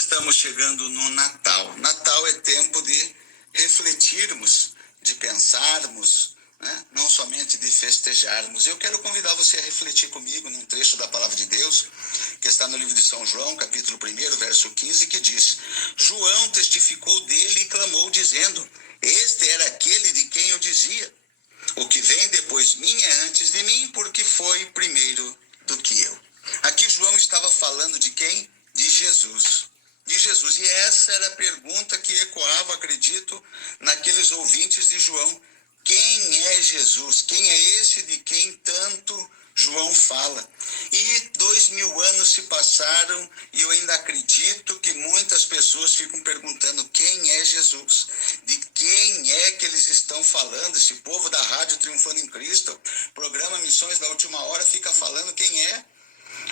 Estamos chegando no Natal. Natal é tempo de refletirmos, de pensarmos, né? Não somente de festejarmos. Eu quero convidar você a refletir comigo num trecho da Palavra de Deus, que está no livro de São João, capítulo 1, verso 15, que diz: João testificou dele e clamou, dizendo: Este era aquele de quem eu dizia: O que vem depois de mim é antes de mim, porque foi primeiro do que eu. Aqui João estava falando de quem? De Jesus. De Jesus. E essa era a pergunta que ecoava, acredito, naqueles ouvintes de João. Quem é Jesus? Quem é esse de quem tanto João fala? E 2000 anos se passaram e eu ainda acredito que muitas pessoas ficam perguntando quem é Jesus? De quem é que eles estão falando? Esse povo da Rádio Triunfando em Cristo, programa Missões da Última Hora, fica falando quem é?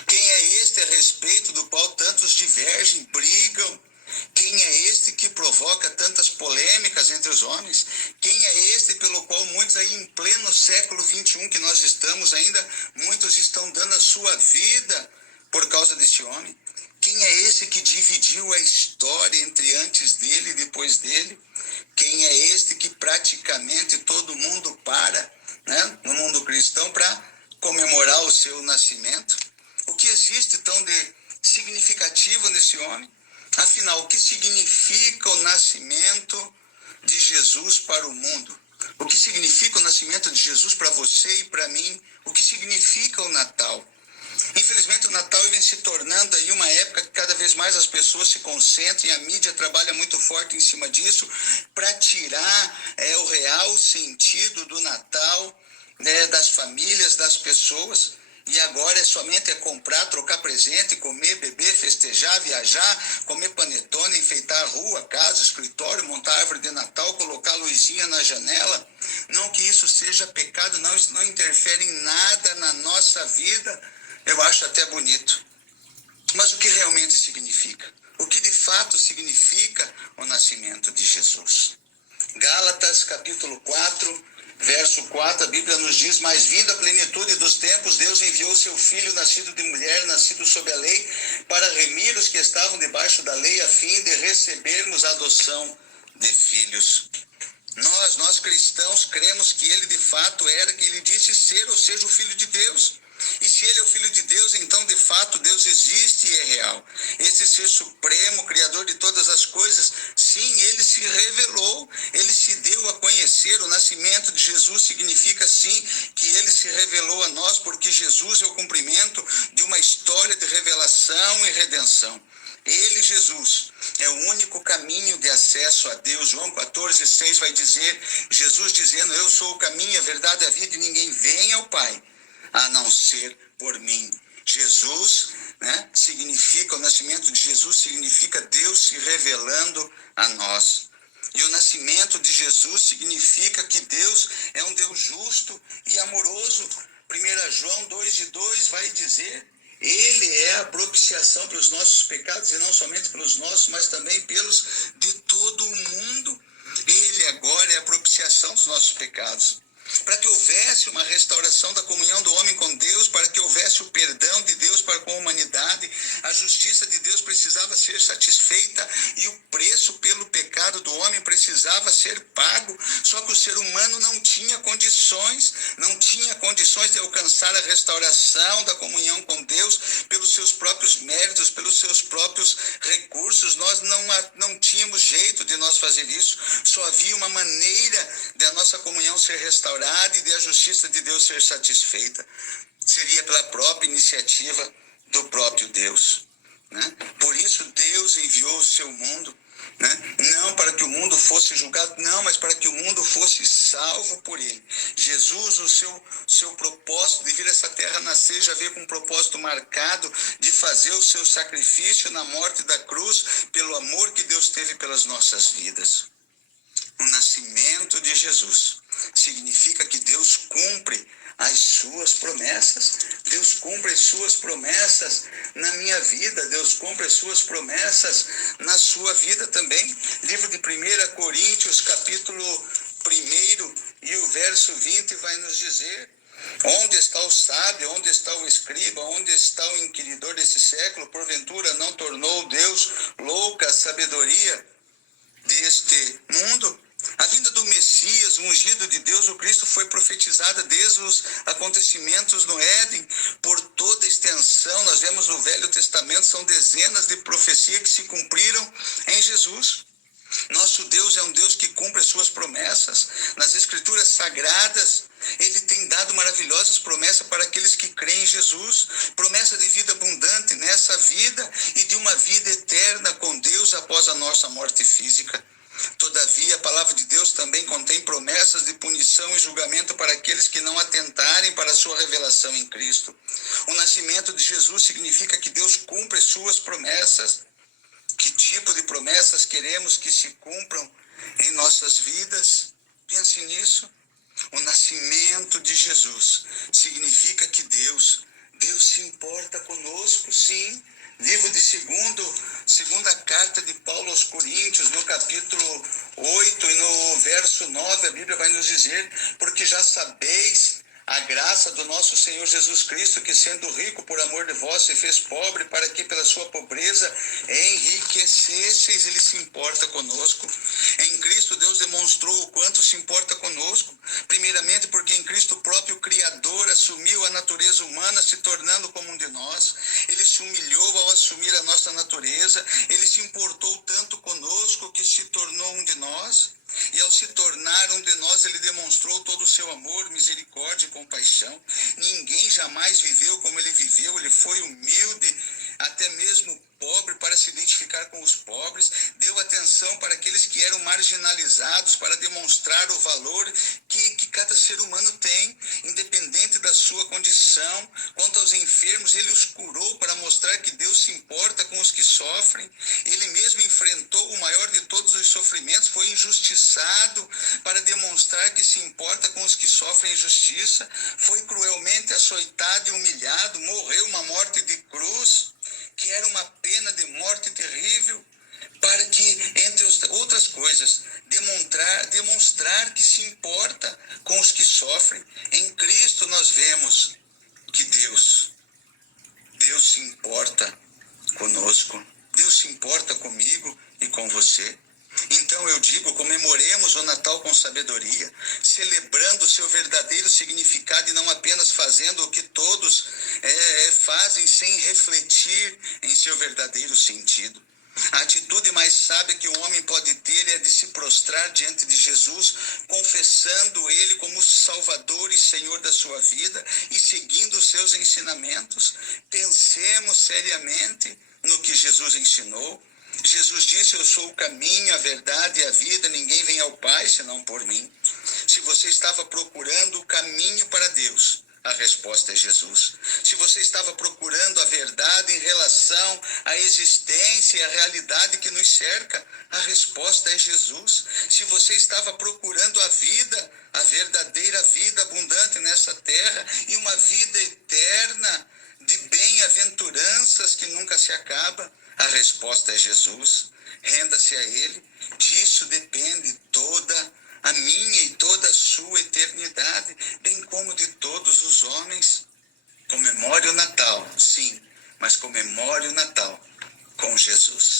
Quem é este a respeito do qual tantos divergem, brigam? Quem é este que provoca tantas polêmicas entre os homens? Quem é este pelo qual muitos aí em pleno século XXI que nós estamos ainda, muitos estão dando a sua vida por causa deste homem? Quem é esse que dividiu a história entre antes dele e depois dele? Quem é este que praticamente todo mundo para, né, no mundo cristão para comemorar o seu nascimento? O que existe tão de significativo nesse homem? Afinal, o que significa o nascimento de Jesus para o mundo? O que significa o nascimento de Jesus para você e para mim? O que significa o Natal? Infelizmente, o Natal vem se tornando aí uma época que cada vez mais as pessoas se concentram e a mídia trabalha muito forte em cima disso para tirar o real sentido do Natal, das famílias, das pessoas. E agora somente comprar, trocar presente, comer, beber, festejar, viajar, comer panetone, enfeitar a rua, casa, escritório, montar árvore de Natal, colocar luzinha na janela. Não que isso seja pecado, não, isso não interfere em nada na nossa vida. Eu acho até bonito. Mas o que realmente significa? O que de fato significa o nascimento de Jesus? Gálatas capítulo 4, verso 4, a Bíblia nos diz: Mas vindo a plenitude dos tempos, Deus enviou seu Filho, nascido de mulher, nascido sob a lei, para remir os que estavam debaixo da lei, a fim de recebermos a adoção de filhos. Nós cristãos cremos que ele de fato era quem ele disse ser, ou seja, o Filho de Deus. E se ele é o Filho de Deus, então de fato Deus existe e é real. Esse ser supremo, criador de todas as coisas, sim, ele se revelou, ele se deu a conhecer. O nascimento de Jesus significa sim que ele se revelou a nós, porque Jesus é o cumprimento de uma história de revelação e redenção. Ele, Jesus, é o único caminho de acesso a Deus. João 14,6 vai dizer, Jesus dizendo: Eu sou o caminho, a verdade e a vida, e ninguém vem ao Pai a não ser por mim. Jesus, significa, o nascimento de Jesus significa Deus se revelando a nós. E o nascimento de Jesus significa que Deus é um Deus justo e amoroso. 1 João 2,2 vai dizer: Ele é a propiciação pelos nossos pecados, e não somente pelos nossos, mas também pelos de todo o mundo. Ele agora é a propiciação dos nossos pecados. Para que houvesse uma restauração da comunhão do homem com Deus, para que houvesse o perdão de Deus para com a humanidade, a justiça de Deus precisava ser satisfeita e o preço pelo pecado do homem precisava ser pago. Só que o ser humano não tinha condições de alcançar a restauração da comunhão com Deus pelos seus próprios méritos, pelos seus próprios recursos. Nós não tínhamos jeito de nós fazer isso. Só havia uma maneira de a nossa comunhão ser restaurada e de a justiça de Deus ser satisfeita. Seria pela própria iniciativa do próprio Deus. Por isso Deus enviou o seu mundo, não para que o mundo fosse julgado, não, mas para que o mundo fosse salvo por ele. Jesus, o seu propósito de vir a essa terra nascer, já veio com um propósito marcado de fazer o seu sacrifício na morte da cruz, pelo amor que Deus teve pelas nossas vidas. O nascimento de Jesus significa que Deus cumpre as suas promessas. Deus cumpre as suas promessas na minha vida. Deus cumpre as suas promessas na sua vida também. Livro de 1 Coríntios, capítulo 1 e o verso 20 vai nos dizer: Onde está o sábio? Onde está o escriba? Onde está o inquiridor desse século? Porventura não tornou Deus louco sabedoria deste mundo. A vinda do Messias, o ungido de Deus, o Cristo, foi profetizada desde os acontecimentos no Éden, por toda a extensão. Nós vemos no Velho Testamento, são dezenas de profecias que se cumpriram em Jesus. Nosso Deus é um Deus que cumpre as suas promessas. Nas Escrituras Sagradas, Ele tem dado maravilhosas promessas para aqueles que creem em Jesus. Promessa de vida abundante nessa vida e de uma vida eterna com Deus após a nossa morte física. Todavia, a palavra de Deus também contém promessas de punição e julgamento para aqueles que não atentarem para a sua revelação em Cristo. O nascimento de Jesus significa que Deus cumpre suas promessas. Que tipo de promessas queremos que se cumpram em nossas vidas? Pense nisso. O nascimento de Jesus significa que Deus se importa conosco, sim. Livro de segunda carta de Paulo aos Coríntios, no capítulo 8 e no verso 9, a Bíblia vai nos dizer: porque já sabeis a graça do nosso Senhor Jesus Cristo, que sendo rico por amor de vós se fez pobre, para que pela sua pobreza enriquecesseis. Ele se importa conosco. Em Cristo Deus demonstrou o quanto se importa conosco, primeiramente porque em Cristo o próprio Criador assumiu a natureza humana, se tornando como um de nós. Ele se humilhou ao assumir a nossa natureza. Ele se importou tanto conosco que se tornou um de nós. E ao se tornar um de nós, Ele demonstrou todo o seu amor, misericórdia e compaixão. Ninguém jamais viveu como Ele viveu. Ele foi humilde, até mesmo pobre, para se identificar com os pobres. Deu atenção para aqueles que eram marginalizados, para demonstrar o valor que cada ser humano tem, independente da sua condição. Quanto aos enfermos, Ele os curou para mostrar que Deus se importa com os que sofrem. Ele mesmo enfrentou o maior de todos os sofrimentos, foi injustiçado para demonstrar que se importa com os que sofrem injustiça. Foi cruelmente açoitado e humilhado, morreu uma morte de cruz, que era uma pena de morte terrível, para que, entre outras coisas, demonstrar que se importa com os que sofrem. Em Cristo nós vemos que Deus se importa conosco. Deus se importa comigo e com você. Então eu digo, comemoremos o Natal com sabedoria, celebrando o seu verdadeiro significado e não apenas fazendo o que todos fazem sem refletir em seu verdadeiro sentido. A atitude mais sábia que o homem pode ter é de se prostrar diante de Jesus, confessando Ele como Salvador e Senhor da sua vida e seguindo os seus ensinamentos. Pensemos seriamente no que Jesus ensinou. Jesus disse: eu sou o caminho, a verdade e a vida, ninguém vem ao Pai senão por mim. Se você estava procurando o caminho para Deus, a resposta é Jesus. Se você estava procurando a verdade em relação à existência e à realidade que nos cerca, a resposta é Jesus. Se você estava procurando a vida, a verdadeira vida abundante nessa terra e uma vida eterna de bem-aventuranças que nunca se acaba, a resposta é Jesus. Renda-se a Ele. Disso depende toda a minha e toda a sua eternidade, bem como de todos os homens. Comemore o Natal, sim, mas comemore o Natal com Jesus.